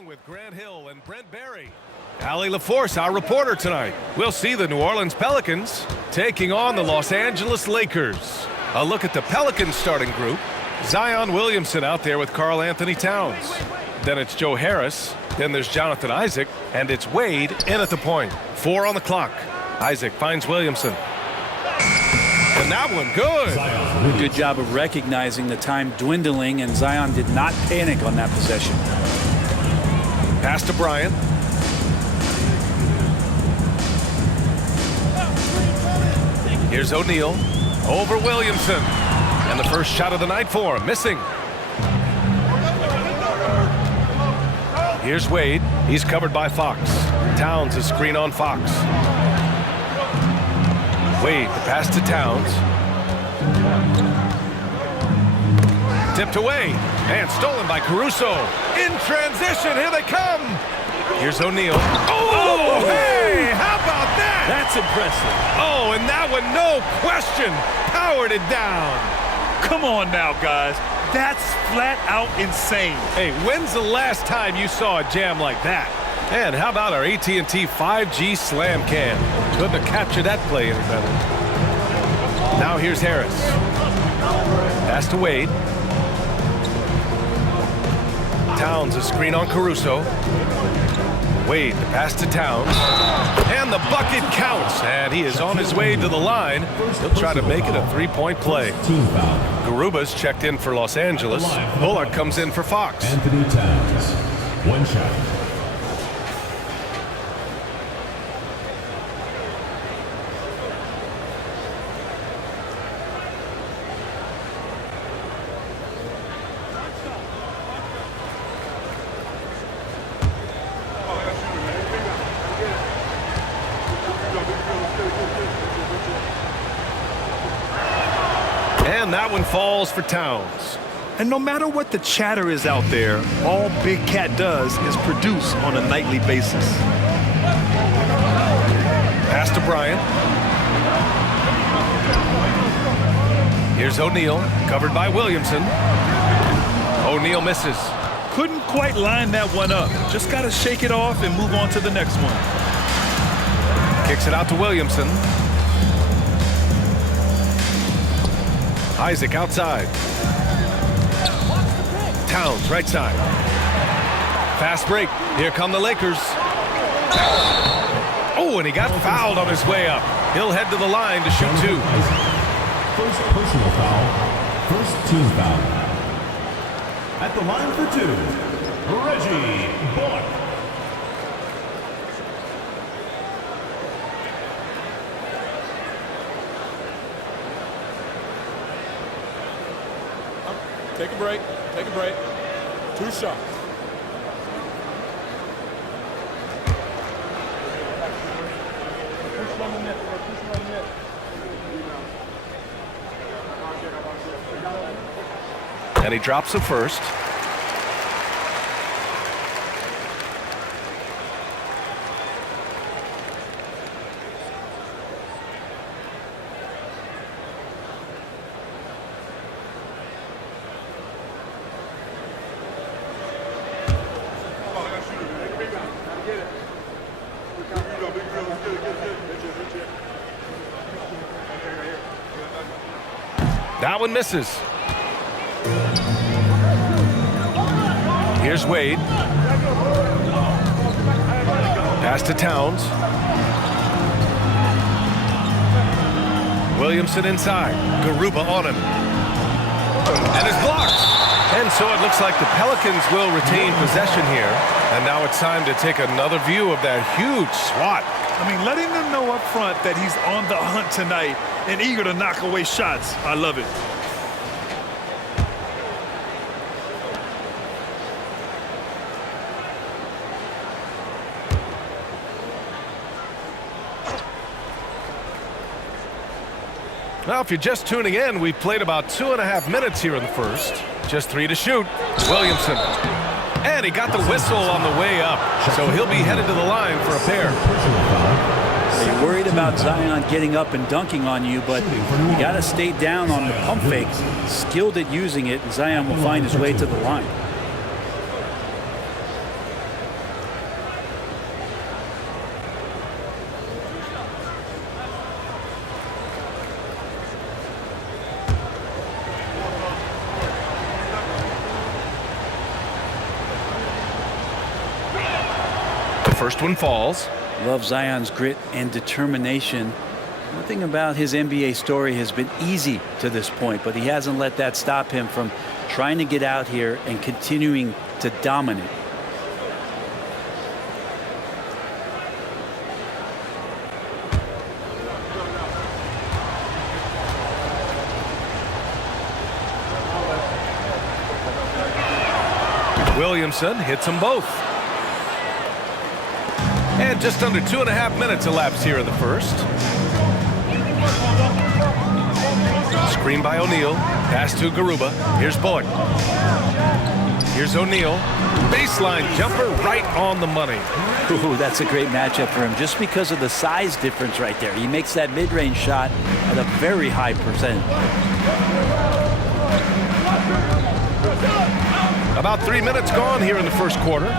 along with Grant Hill and Brent Barry. Allie LaForce, our reporter tonight. We'll see the New Orleans Pelicans taking on the Los Angeles Lakers. A look at the Pelicans starting group. Zion Williamson out there with Karl Anthony Towns. Then it's Joe Harris. Then there's Jonathan Isaac. And it's Wade in at the point. 4 on the clock. Isaac finds Williamson. And that one good. Good job of recognizing the time dwindling, and Zion did not panic on that possession. Pass to Bryant. Here's O'Neal over Williamson. And the first shot of the night for him, missing. Here's Wade. He's covered by Fox. Towns is screen on Fox. Wade, the pass to Towns. Tipped away and stolen by Caruso. In transition, here they come. Here's O'Neal. Oh, hey, how about that? That's impressive. Oh, and that one, no question, powered it down. Come on now, guys. That's flat out insane. Hey, when's the last time you saw a jam like that? And how about our AT&T 5G Slam Cam? Couldn't have captured that play any better. Now here's Harris. Pass to Wade. Towns a screen on Caruso. Wade, the pass to Towns. And the bucket counts. And he is on his way to the line. He'll try to make it a three-point play. Garuba's checked in for Los Angeles. Bullock comes in for Fox. Anthony Towns. One shot. And that one falls for Towns. And no matter what the chatter is out there, all Big Cat does is produce on a nightly basis. Pass to Bryant. Here's O'Neal, covered by Williamson. O'Neal misses. Couldn't quite line that one up. Just got to shake it off and move on to the next one. Kicks it out to Williamson. Isaac outside. Towns right side. Fast break. Here come the Lakers. Oh, and he got fouled on his way up. He'll head to the line to shoot two. First personal foul. First team foul. At the line for two, Reggie Bullock. Take a break. Take a break. 2 shots. And he drops the first. That one misses. Here's Wade. Pass to Towns. Williamson inside. Garuba on him. And it's blocked. And so it looks like the Pelicans will retain possession here. And now it's time to take another view of that huge swat. I mean, letting them know up front that he's on the hunt tonight and eager to knock away shots. I love it. Now, if you're just tuning in, we've played about 2.5 minutes here in the first. Just 3 to shoot. Williamson. And he got the whistle on the way up. So he'll be headed to the line for a pair. You're worried about Zion getting up and dunking on you, but you got to stay down on the pump fake. Skilled at using it, and Zion will find his way to the line. First one falls. Love Zion's grit and determination. Nothing about his NBA story has been easy to this point, but he hasn't let that stop him from trying to get out here and continuing to dominate. Williamson hits them both. And just under 2.5 minutes elapsed here in the first. Screen by O'Neal. Pass to Garuba. Here's Bullock. Here's O'Neal. Baseline jumper right on the money. Ooh, that's a great matchup for him just because of the size difference right there. He makes that mid-range shot at a very high percentage. About 3 minutes gone here in the first quarter.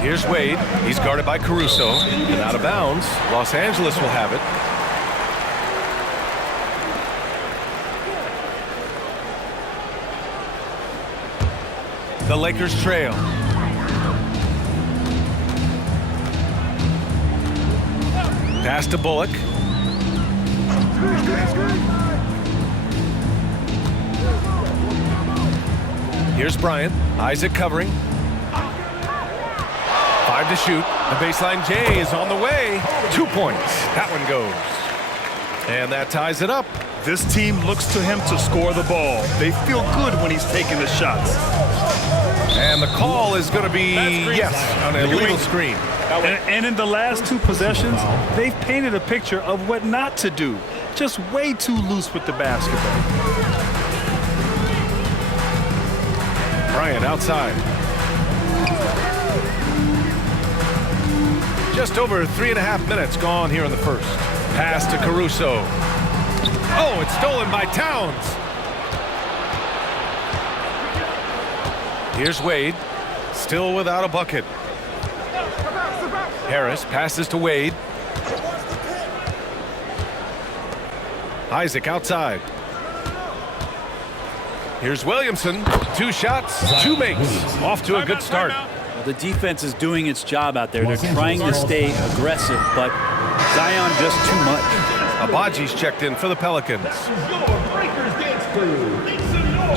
Here's Wade. He's guarded by Caruso. And out of bounds. Los Angeles will have it. The Lakers trail. Pass to Bullock. Here's Bryant. Isaac covering. 5 to shoot. The baseline J is on the way. 2 points. That one goes. And that ties it up. This team looks to him to score the ball. They feel good when he's taking the shots. And the call is going to be yes on a illegal screen. And in the last 2 possessions, they've painted a picture of what not to do. Just way too loose with the basketball. Bryant outside. Just over 3.5 minutes gone here in the first. Pass to Caruso. Oh, it's stolen by Towns. Here's Wade. Still without a bucket. Harris passes to Wade. Isaac outside. Here's Williamson. 2 shots, 2 makes. Off to a good start. The defense is doing its job out there. They're trying to stay aggressive, but Zion just too much. Abaji's checked in for the Pelicans.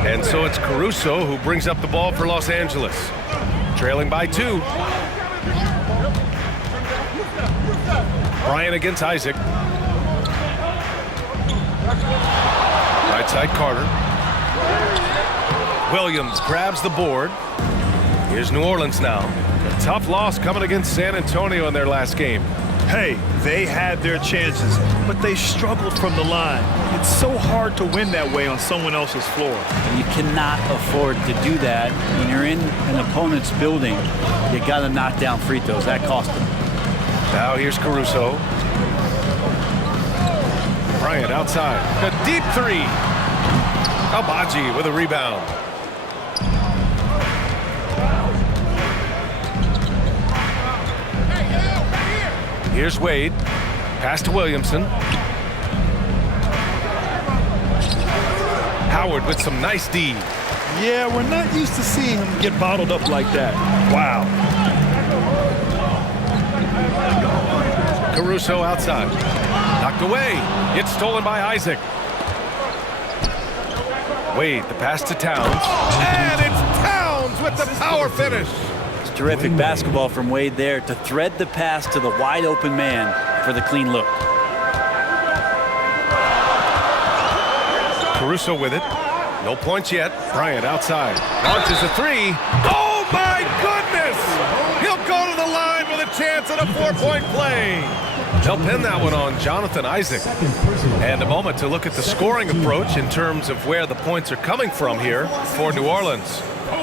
And so it's Caruso who brings up the ball for Los Angeles. Trailing by 2. Bryant against Isaac. Right side Carter. Williams grabs the board. Here's New Orleans now. A tough loss coming against San Antonio in their last game. Hey, they had their chances, but they struggled from the line. It's so hard to win that way on someone else's floor. You cannot afford to do that. When you're in an opponent's building, you got to knock down free throws. That cost them. Now here's Caruso. Bryant outside. A deep 3. Abaji with a rebound. Here's Wade. Pass to Williamson. Howard with some nice D. Yeah, we're not used to seeing him get bottled up like that. Wow. Caruso outside. Knocked away. It's stolen by Isaac. Wade, the pass to Towns. And it's Towns with the power finish. Terrific basketball from Wade there to thread the pass to the wide open man for the clean look. Caruso with it. No points yet. Bryant outside. Launches a 3. Oh my goodness! He'll go to the line with a chance at a 4-point play. They'll pin that one on Jonathan Isaac. And a moment to look at the scoring approach in terms of where the points are coming from here for New Orleans.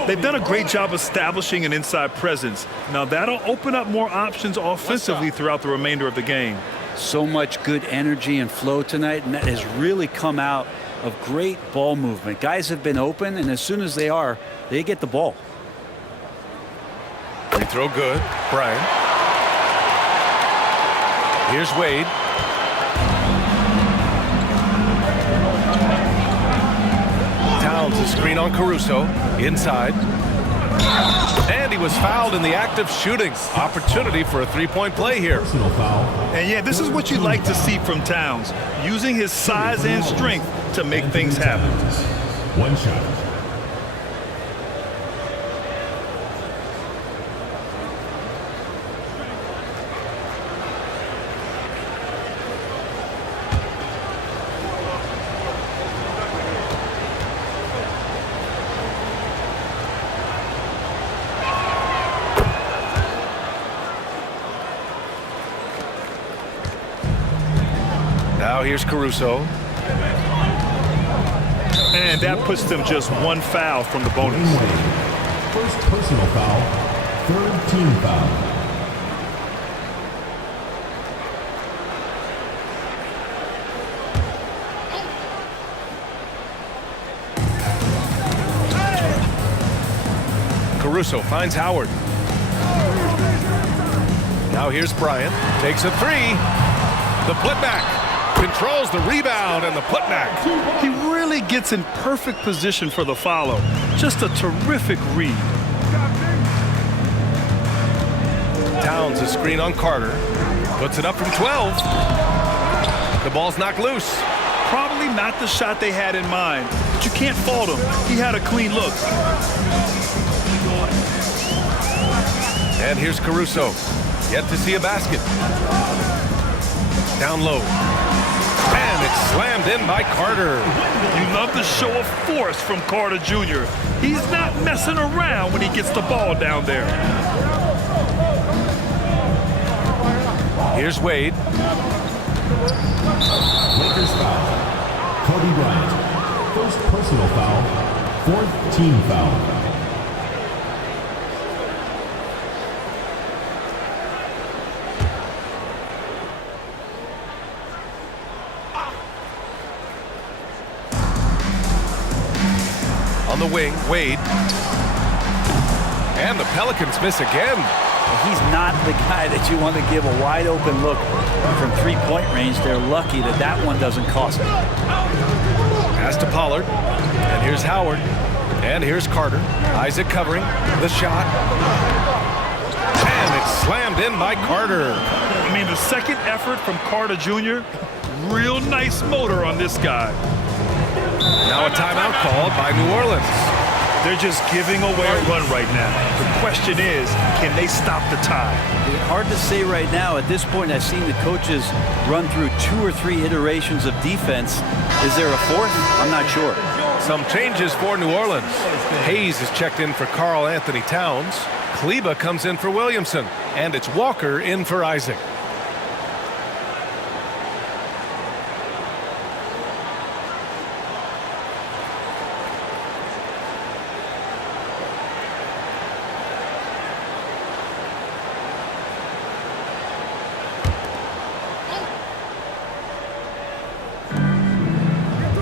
They've done a great job establishing an inside presence. Now that'll open up more options offensively throughout the remainder of the game. So much good energy and flow tonight, and that has really come out of great ball movement. Guys have been open, and as soon as they are, they get the ball. Free throw good. Bryant. Here's Wade. Towns a screen on Caruso. Inside. And he was fouled in the act of shooting. Opportunity for a three-point play here. Personal foul. And yeah, this is what you like to see from Towns, using his size and strength to make things happen. One shot. Now here's Caruso. And that puts them just one foul from the bonus. First personal foul. Third team foul. Caruso finds Howard. Now here's Bryant. Takes a three. The putback. Controls the rebound and the putback. He really gets in perfect position for the follow. Just a terrific read. Towns a screen on Carter. Puts it up from 12. The ball's knocked loose. Probably not the shot they had in mind, but you can't fault him. He had a clean look. And here's Caruso. Yet to see a basket. Down low. And it's slammed in by Carter. You love the show of force from Carter Jr. He's not messing around when he gets the ball down there. Here's Wade. Lakers foul. Kobe Bryant. First personal foul. Fourth team foul. On the wing, Wade. And the Pelicans miss again. He's not the guy that you want to give a wide open look from three-point range. They're lucky that that one doesn't cost them. Pass to Pollard. And here's Howard. And here's Carter. Isaac covering the shot. And it's slammed in by Carter. I mean, the second effort from Carter Jr., real nice motor on this guy. Now a timeout called by New Orleans. They're just giving away a run right now. The question is, can they stop the tie? Hard to say right now. At this point, I've seen the coaches run through 2 or 3 iterations of defense. Is there a fourth? I'm not sure. Some changes for New Orleans. Hayes is checked in for Karl Anthony Towns. Kleba comes in for Williamson. And it's Walker in for Isaac.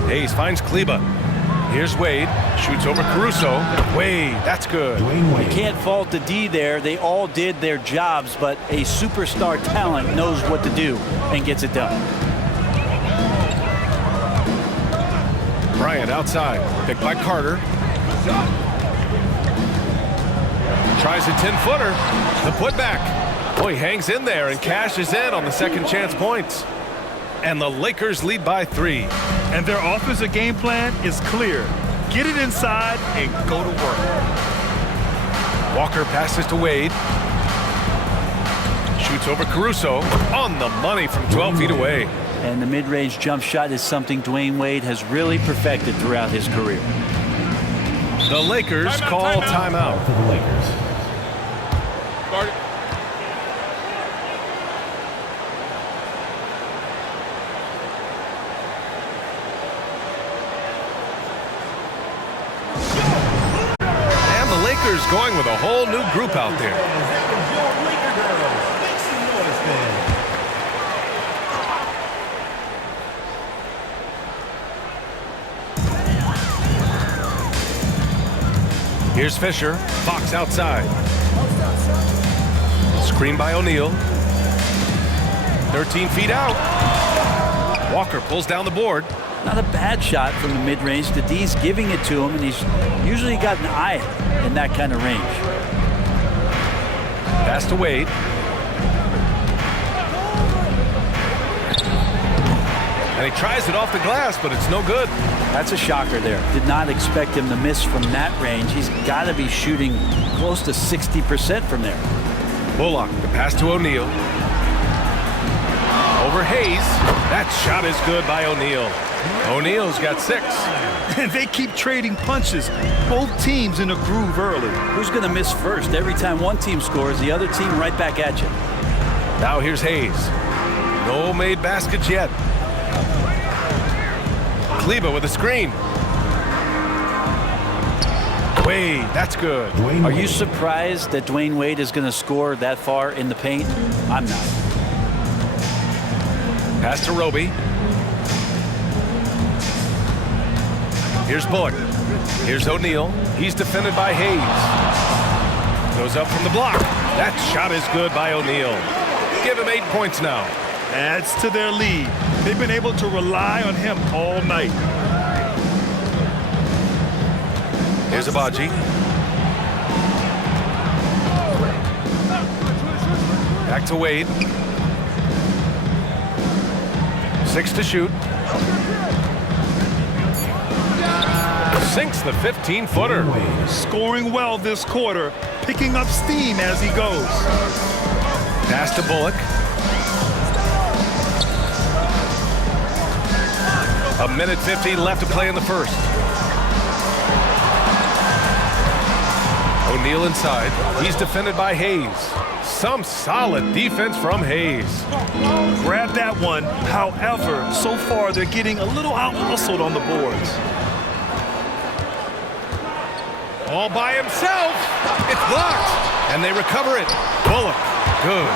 Hayes finds Kleba. Here's Wade. Shoots over Caruso. Wade, that's good. You can't fault the D there. They all did their jobs, but a superstar talent knows what to do and gets it done. Bryant outside. Picked by Carter. Tries a 10-footer. The putback. Boy, hangs in there and cashes in on the second chance points. And the Lakers lead by 3. And their offensive game plan is clear. Get it inside and go to work. Walker passes to Wade. Shoots over Caruso. On the money from 12 feet away. And the mid-range jump shot is something Dwayne Wade has really perfected throughout his career. The Lakers call timeout. For the Lakers. Guard it. And the Lakers going with a whole new group out there. Here's Fisher. Fox outside. Screen by O'Neal. 13 feet out. Walker pulls down the board. Not a bad shot from the mid-range. The D's giving it to him, and he's usually got an eye in that kind of range. Pass to Wade. And he tries it off the glass, but it's no good. That's a shocker there. Did not expect him to miss from that range. He's got to be shooting close to 60% from there. Bullock, the pass to O'Neal. Over Hayes. That shot is good by O'Neal. O'Neal's got 6. And they keep trading punches. Both teams in a groove early. Who's going to miss first? Every time one team scores, the other team right back at you. Now here's Hayes. No made baskets yet. Kleba with a screen. Wade, that's good. Are you surprised that Dwayne Wade is going to score that far in the paint? I'm not. Pass to Roby. Here's Bullock. Here's O'Neal. He's defended by Hayes. Goes up from the block. That shot is good by O'Neal. Give him 8 points now. Adds to their lead. They've been able to rely on him all night. Here's Abaji. Back to Wade. 6 to shoot. Sinks the 15-footer. Scoring well this quarter, picking up steam as he goes. Pass to Bullock. A minute 50 left to play in the first. O'Neal inside. He's defended by Hayes. Some solid defense from Hayes. Grab that one. However, so far they're getting a little out-hustled on the boards. All by himself. It's blocked. And they recover it. Bullock. Good.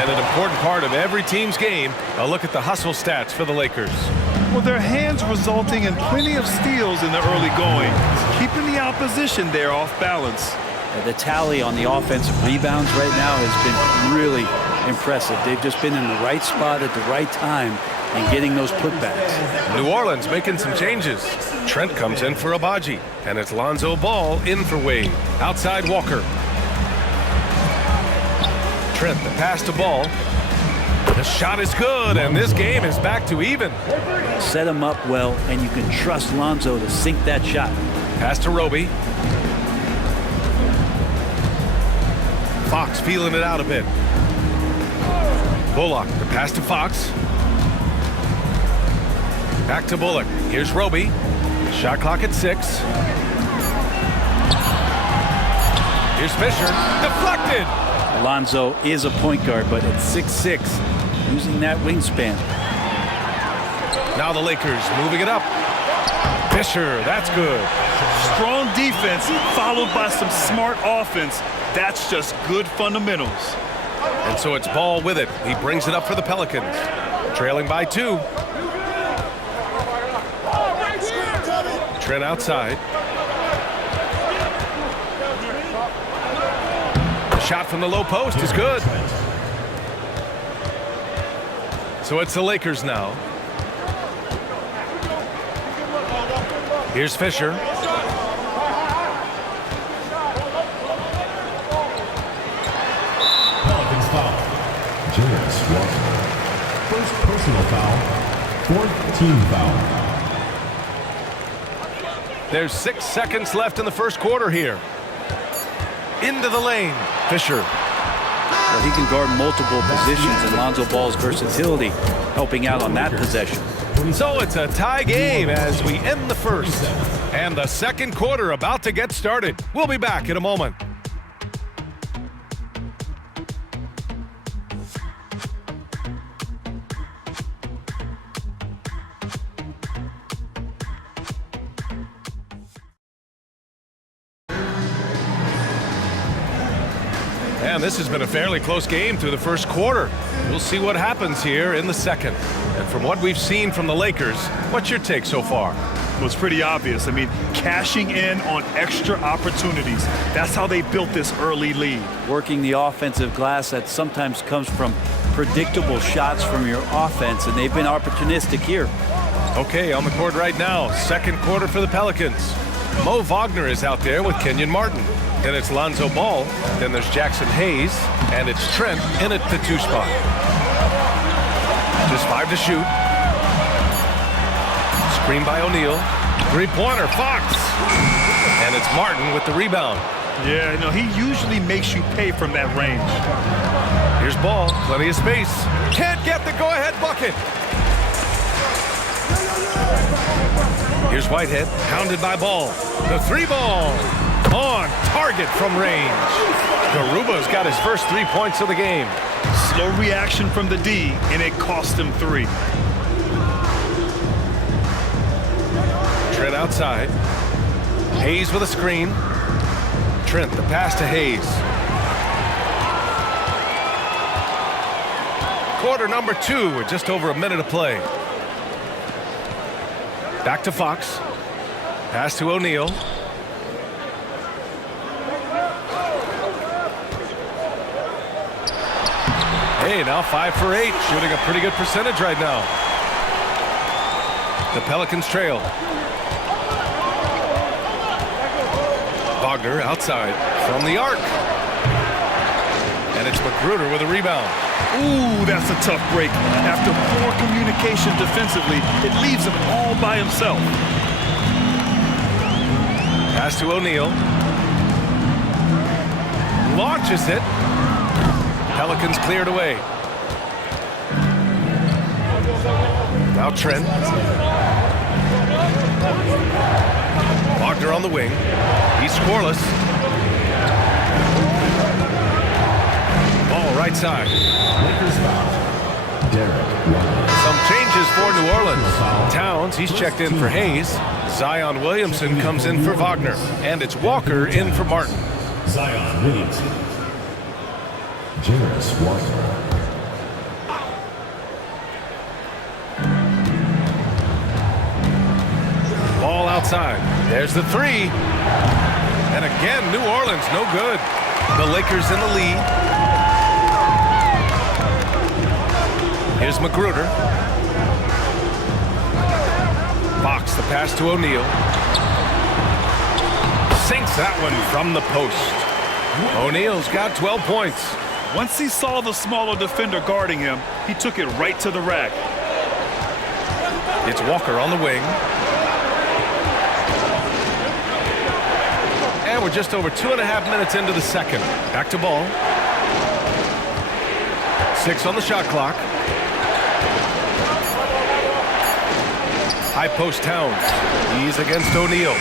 And an important part of every team's game, a look at the hustle stats for the Lakers. Well, their hands resulting in plenty of steals in the early going, keeping the opposition there off balance. The tally on the offensive rebounds right now has been really impressive. They've just been in the right spot at the right time and getting those putbacks. New Orleans making some changes. Trent comes in for Abaji, and it's Lonzo Ball in for Wade. Outside Walker. Trent, the pass to Ball. The shot is good, and this game is back to even. Set him up well, and you can trust Lonzo to sink that shot. Pass to Roby. Fox feeling it out a bit. Bullock, the pass to Fox. Back to Bullock. Here's Roby. Shot clock at 6. Here's Fisher. Deflected. Lonzo is a point guard, but at 6'6", using that wingspan. Now the Lakers moving it up. Fisher, that's good. Strong defense followed by some smart offense. That's just good fundamentals. And so it's Ball with it. He brings it up for the Pelicans. Trailing by 2. Trent outside. Shot from the low post is good. So it's the Lakers now. Here's Fisher. Pelicans foul. Julius Walker. First personal foul. Fourth team foul. There's 6 seconds left in the first quarter here. Into the lane. Fisher. Well, he can guard multiple positions, and Lonzo Ball's versatility helping out on that possession. So it's a tie game as we end the first. And the second quarter about to get started. We'll be back in a moment. And this has been a fairly close game through the first quarter. We'll see what happens here in the second. And from what we've seen from the Lakers, what's your take so far? Well, it's pretty obvious. I mean, cashing in on extra opportunities. That's how they built this early lead. Working the offensive glass that sometimes comes from predictable shots from your offense, and they've been opportunistic here. Okay, on the court right now, second quarter for the Pelicans. Mo Wagner is out there with Kenyon Martin. Then it's Lonzo Ball. Then there's Jackson Hayes. And it's Trent in at the 2 spot. Just 5 to shoot. Screen by O'Neal. Three-pointer, Fox. And it's Martin with the rebound. Yeah, he usually makes you pay from that range. Here's Ball, plenty of space. Can't get the go-ahead bucket. Here's Whitehead, pounded by Ball. The 3-ball on target from range. Garuba's got his first 3 points of the game. Slow reaction from the D, and it cost him 3. Trent outside. Hayes with a screen. Trent, the pass to Hayes. Quarter number 2 with just over a minute to play. Back to Fox. Pass to O'Neal. Hey, now 5 for 8, shooting a pretty good percentage right now. The Pelicans trail. Wagner outside from the arc. And it's Magruder with a rebound. Ooh, that's a tough break. After poor communication defensively, it leaves him all by himself. Pass to O'Neal. Launches it. Pelicans cleared away. Now Trent. Wagner on the wing. He's scoreless. Ball right side. Some changes for New Orleans. Towns, he's checked in for Hayes. Zion Williamson comes in for Wagner. And it's Walker in for Martin. Zion Williamson. Jarris Walker. Ball outside. There's the 3. And again, New Orleans, no good. The Lakers in the lead. Here's Magruder. Fox, the pass to O'Neal. Sinks that one from the post. O'Neal's got 12 points. Once he saw the smaller defender guarding him, he took it right to the rack. It's Walker on the wing. And we're just over 2.5 minutes into the second. Back to Ball. 6 on the shot clock. High post Towns. He's against O'Neal.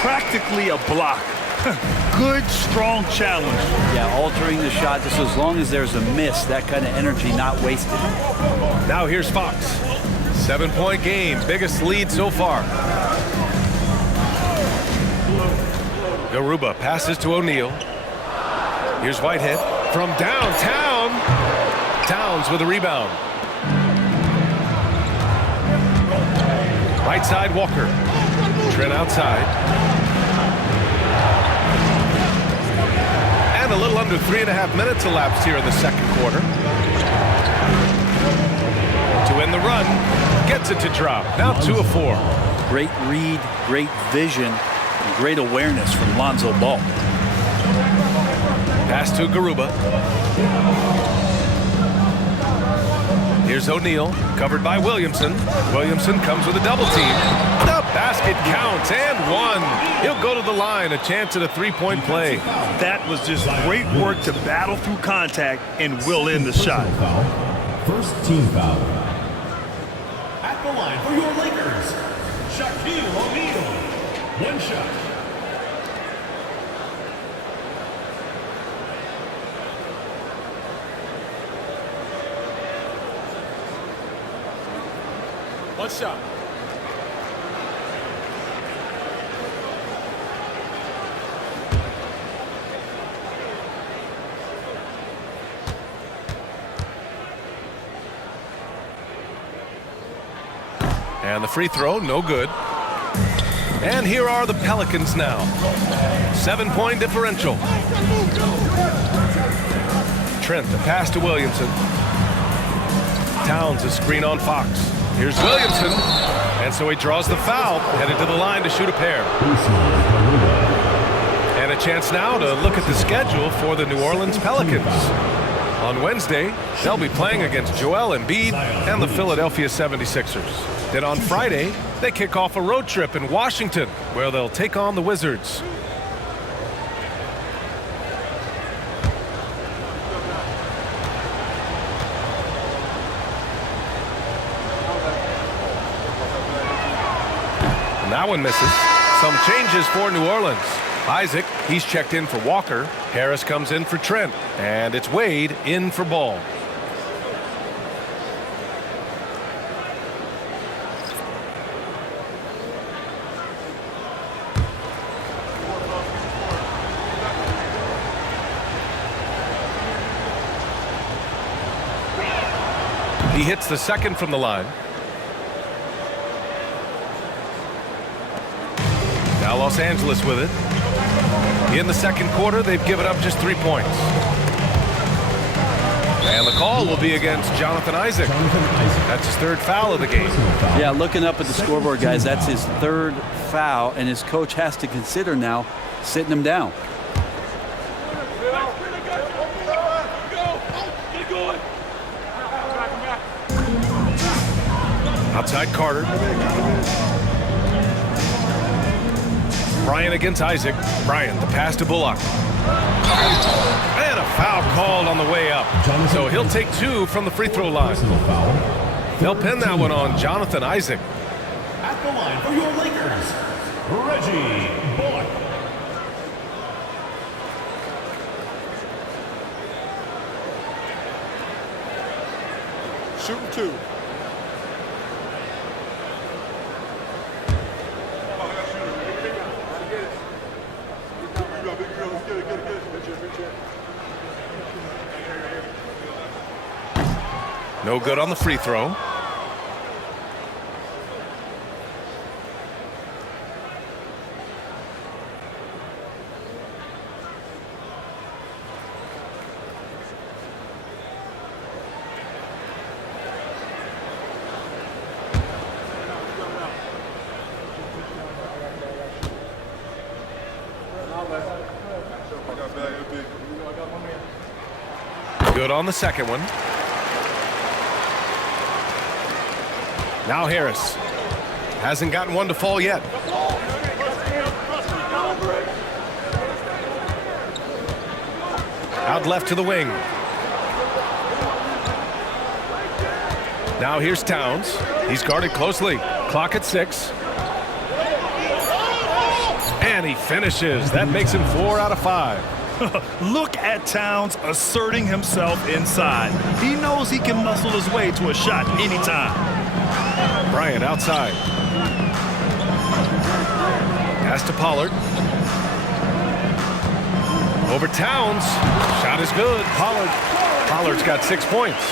Practically a block. Good, strong challenge. Yeah, altering the shot just as long as there's a miss, that kind of energy not wasted. Now here's Fox. 7-point game, biggest lead so far. Garuba passes to O'Neal. Here's Whitehead from downtown. Towns with a rebound. Right side, Walker. Trent outside. And a little under 3.5 minutes elapsed here in the second quarter. To end the run, gets it to drop. Now 2 of 4. Great read, great vision, and great awareness from Lonzo Ball. Pass to Garuba. Here's O'Neal, covered by Williamson. Williamson comes with a double team. The basket counts, and 1. He'll go to the line, a chance at a 3-point play. That was just great work to battle through contact and will end the shot. First team foul. At the line for your Lakers, Shaquille O'Neal. 1 shot. One shot. And the free throw, no good. And here are the Pelicans now. 7-point differential. Trent, the pass to Williamson. Towns, a screen on Fox. Here's Williamson, And so he draws the foul, headed to the line to shoot a pair. And a chance now to look at the schedule for the New Orleans Pelicans. On Wednesday, they'll be playing against Joel Embiid and the Philadelphia 76ers. Then on Friday, they kick off a road trip in Washington, where they'll take on the Wizards. And that one misses. Some changes for New Orleans. Isaac, he's checked in for Walker. Harris comes in for Trent. And it's Wade in for Ball. He hits the second from the line. Now Los Angeles with it. In the second quarter, they've given up just 3 points. And the call will be against Jonathan Isaac. That's his third foul of the game. Yeah, looking up at the scoreboard, guys, that's his third foul, and his coach has to consider now sitting him down. Outside Carter. Bryant against Isaac. Bryant, the pass to Bullock. And a foul called on the way up. So he'll take 2 from the free throw line. They'll pin that one on Jonathan Isaac. At the line for your Lakers, Reggie Bullock. Shooting 2. No good on the free throw. Good on the second one. Now Harris. Hasn't gotten one to fall yet. Out left to the wing. Now here's Towns. He's guarded closely. Clock at 6. And he finishes. That makes him 4 out of 5. Look at Towns asserting himself inside. He knows he can muscle his way to a shot anytime. Bryant outside. Pass to Pollard. Over Towns. Shot is good. Pollard's got 6 points.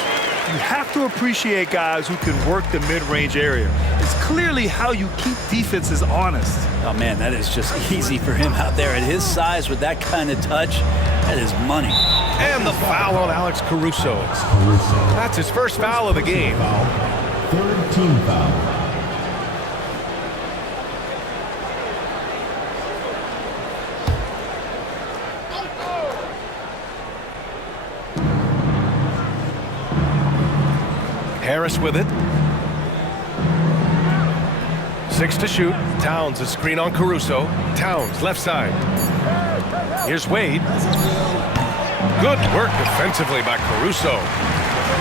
You have to appreciate guys who can work the mid-range area. It's clearly how you keep defenses honest. Oh, man, that is just easy for him out there. At his size with that kind of touch, that is money. And the foul on Alex Caruso. That's his first foul of the game. Third team foul. Harris with it. 6 to shoot. Towns a screen on Caruso. Towns left side. Here's Wade. Good work defensively by Caruso.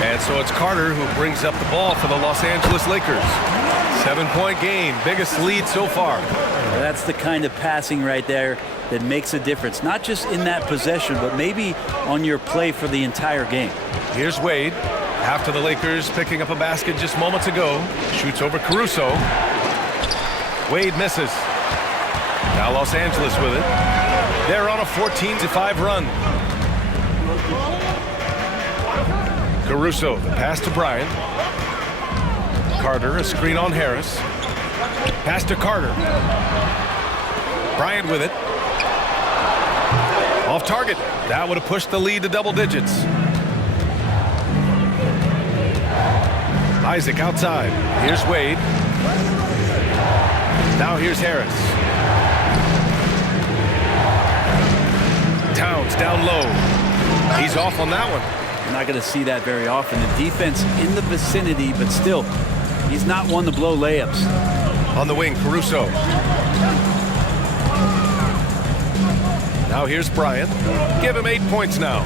And so it's Carter who brings up the ball for the Los Angeles Lakers. 7-point game, biggest lead so far. That's the kind of passing right there that makes a difference, not just in that possession, but maybe on your play for the entire game. Here's Wade. After the Lakers picking up a basket just moments ago. Shoots over Caruso. Wade misses. Now Los Angeles with it. They're on a 14-5 run. Caruso, the pass to Bryant. Carter, a screen on Harris. Pass to Carter. Bryant with it. Off target. That would have pushed the lead to double digits. Isaac outside. Here's Wade. Now here's Harris. Towns down low. He's off on that one. You're not going to see that very often. The defense in the vicinity, but still, he's not one to blow layups. On the wing, Caruso. Now here's Bryant. Give him 8 points now.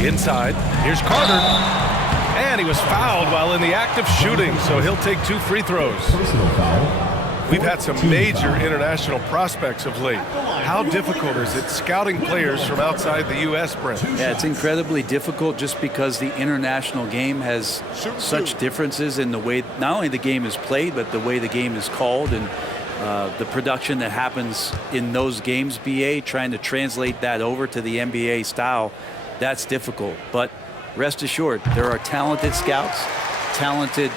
Inside, here's Carter. And he was fouled while in the act of shooting, so he'll take 2 free throws. Personal foul. We've had some major international prospects of late. How difficult is it scouting players from outside the U.S., Brent? Yeah, it's incredibly difficult just because the international game has such differences in the way not only the game is played, but the way the game is called and the production that happens in those games, BA, trying to translate that over to the NBA style, that's difficult. But rest assured, there are talented scouts, talented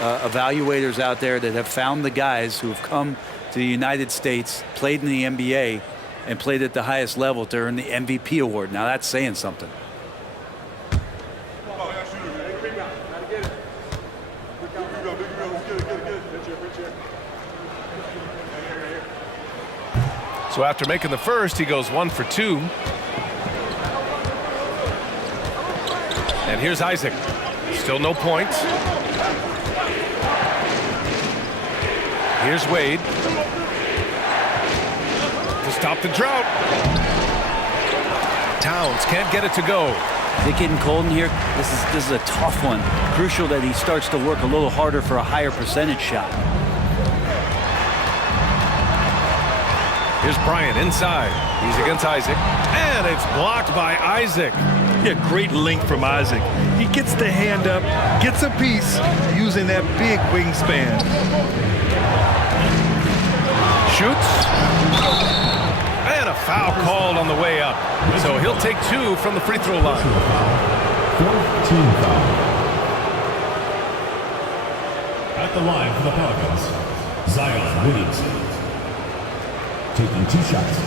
evaluators out there that have found the guys who have come to the United States, played in the NBA, and played at the highest level to earn the MVP award. Now that's saying something. So after making the first, he goes 1 for 2. And here's Isaac. Still no points. Here's Wade. To stop the drought. Towns can't get it to go. Is it getting cold in here? This is a tough one. Crucial that he starts to work a little harder for a higher percentage shot. Here's Bryant inside. He's against Isaac. And it's blocked by Isaac. Yeah, great link from Isaac. He gets the hand up, gets a piece using that big wingspan. Shoots. And a foul called on the way up. So he'll take 2 from the free throw line. Fourth team foul. At the line for the Pelicans, Zion Williamson. Taking 2 shots.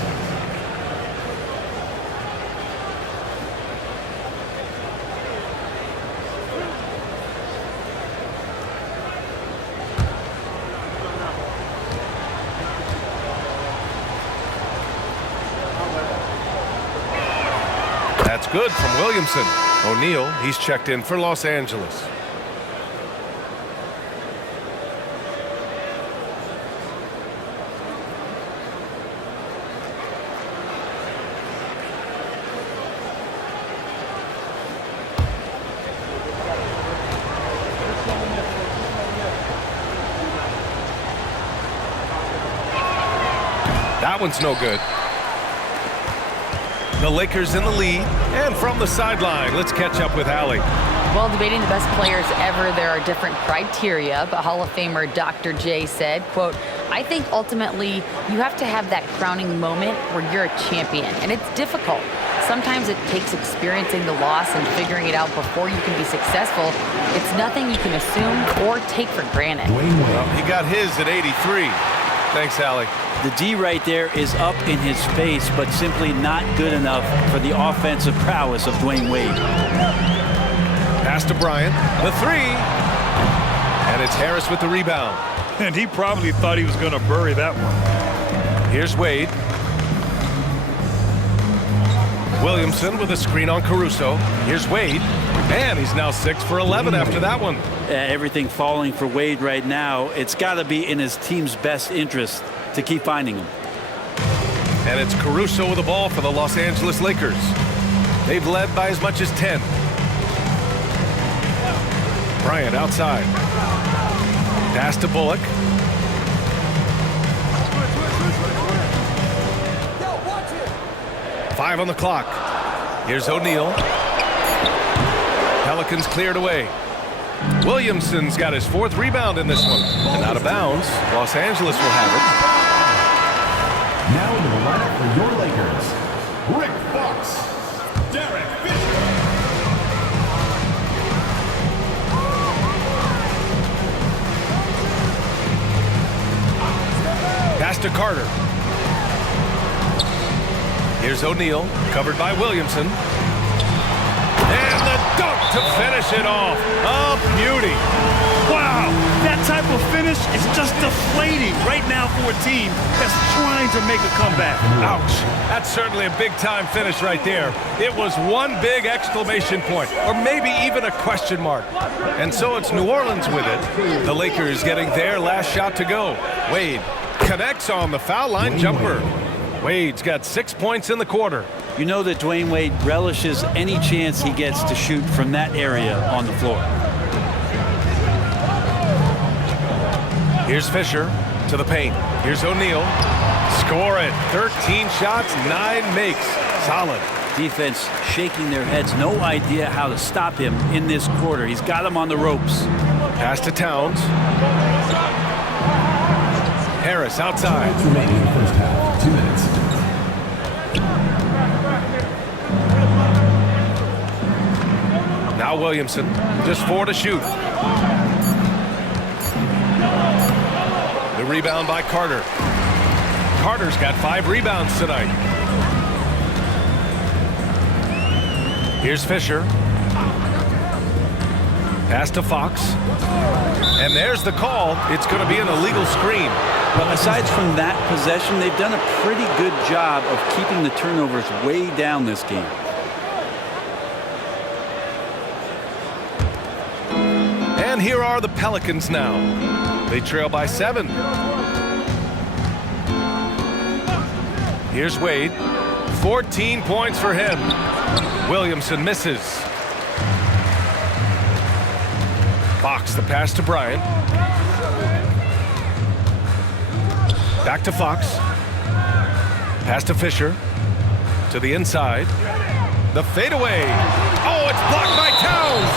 That's good from Williamson. O'Neal, he's checked in for Los Angeles. That one's no good. The Lakers in the lead, and from the sideline, let's catch up with Allie. Well, debating the best players ever, there are different criteria, but Hall of Famer Dr. J said, quote, I think ultimately you have to have that crowning moment where you're a champion, and it's difficult. Sometimes it takes experiencing the loss and figuring it out before you can be successful. It's nothing you can assume or take for granted. Well, he got his at 83. Thanks, Allie. The D right there is up in his face, but simply not good enough for the offensive prowess of Dwayne Wade. Pass to Bryant. The 3. And it's Harris with the rebound. And he probably thought he was going to bury that one. Here's Wade. Williamson with a screen on Caruso. Here's Wade. And he's now 6 for 11 after that one. Everything falling for Wade right now. It's got to be in his team's best interest to keep finding him. And it's Caruso with the ball for the Los Angeles Lakers. They've led by as much as 10. Bryant outside. Pass to Bullock. Five on the clock. Here's O'Neal. Pelicans cleared away. Williamson's got his 4th rebound in this one. And out of bounds, Los Angeles will have it. Now into the lineup for your Lakers, Rick Fox, Derek Fisher. Pass to Carter. Here's O'Neal, covered by Williamson. And the dunk to finish it off. A beauty. Wow, that type of finish is just deflating right now for a team that's trying to make a comeback. Ouch. That's certainly a big-time finish right there. It was one big exclamation point, or maybe even a question mark. And so it's New Orleans with it. The Lakers getting their last shot to go. Wade connects on the foul line jumper. Wade's got 6 points in the quarter. You know that Dwayne Wade relishes any chance he gets to shoot from that area on the floor. Here's Fisher to the paint. Here's O'Neal. Score it. 13 shots, 9 makes. Solid. Defense shaking their heads. No idea how to stop him in this quarter. He's got him on the ropes. Pass to Towns. Harris outside. Remaining in the first half, 2 minutes. Now Williamson, just 4 to shoot. The rebound by Carter. Carter's got 5 rebounds tonight. Here's Fisher. Pass to Fox. And there's the call. It's going to be an illegal screen. But aside from that possession, they've done a pretty good job of keeping the turnovers way down this game. And here are the Pelicans now. They trail by 7. Here's Wade. 14 points for him. Williamson misses. Fox, the pass to Bryant. Back to Fox. Pass to Fisher. To the inside. The fadeaway. Oh, it's blocked by Towns.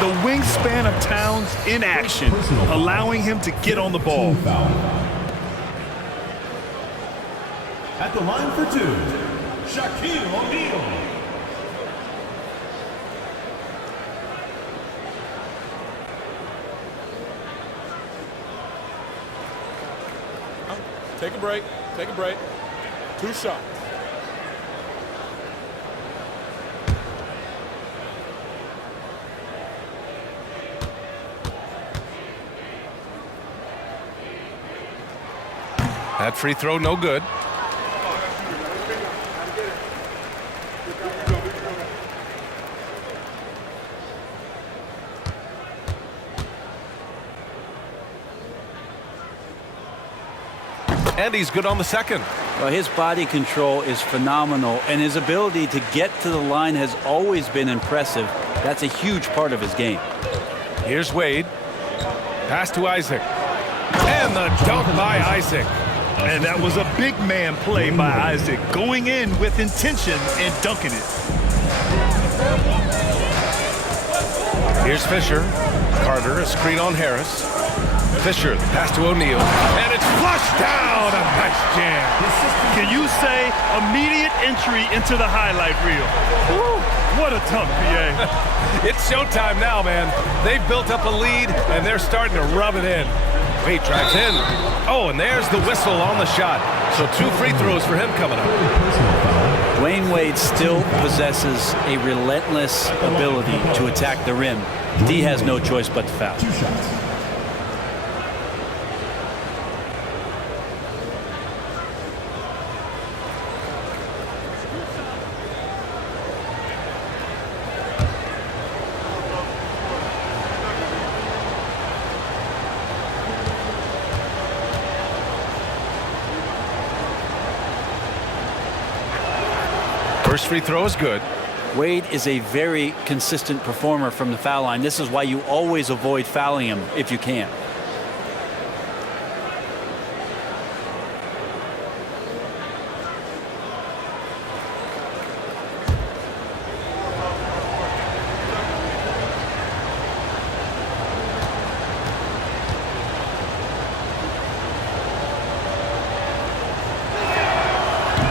The wingspan of Towns in action, allowing him to get on the ball. At the line for 2, Shaquille O'Neal. Take a break. Take a break. 2 shots. That free throw, no good. And he's good on the second. Well, his body control is phenomenal, and his ability to get to the line has always been impressive. That's a huge part of his game. Here's Wade. Pass to Isaac. And the dunk by Isaac. And that was a big man play by Isaac, going in with intention and dunking it. Here's Fisher. Carter, a screen on Harris. Fisher, pass to O'Neal. And it's flushed down. A nice jam. Can you say immediate entry into the highlight reel? Woo, what a dunk, PA. It's showtime now, man. They've built up a lead, and they're starting to rub it in. Wade drives in. Oh, and there's the whistle on the shot. So 2 free throws for him coming up. Dwayne Wade still possesses a relentless ability to attack the rim. D has no choice but to foul. 2 shots. First free throw is good. Wade is a very consistent performer from the foul line. This is why you always avoid fouling him if you can.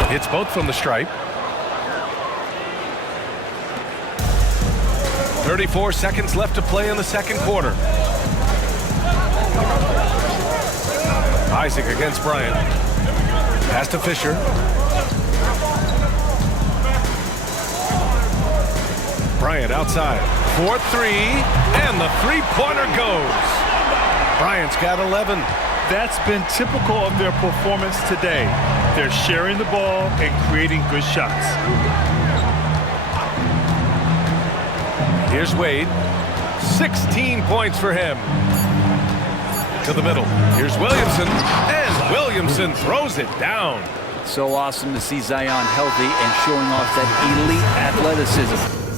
Hits both from the stripe. 34 seconds left to play in the second quarter. Isaac against Bryant. Pass to Fisher. Bryant outside. 4-3, and the three-pointer goes. Bryant's got 11. That's been typical of their performance today. They're sharing the ball and creating good shots. Here's Wade. 16 points for him. To the middle. Here's Williamson. And Williamson throws it down. So awesome to see Zion healthy and showing off that elite athleticism.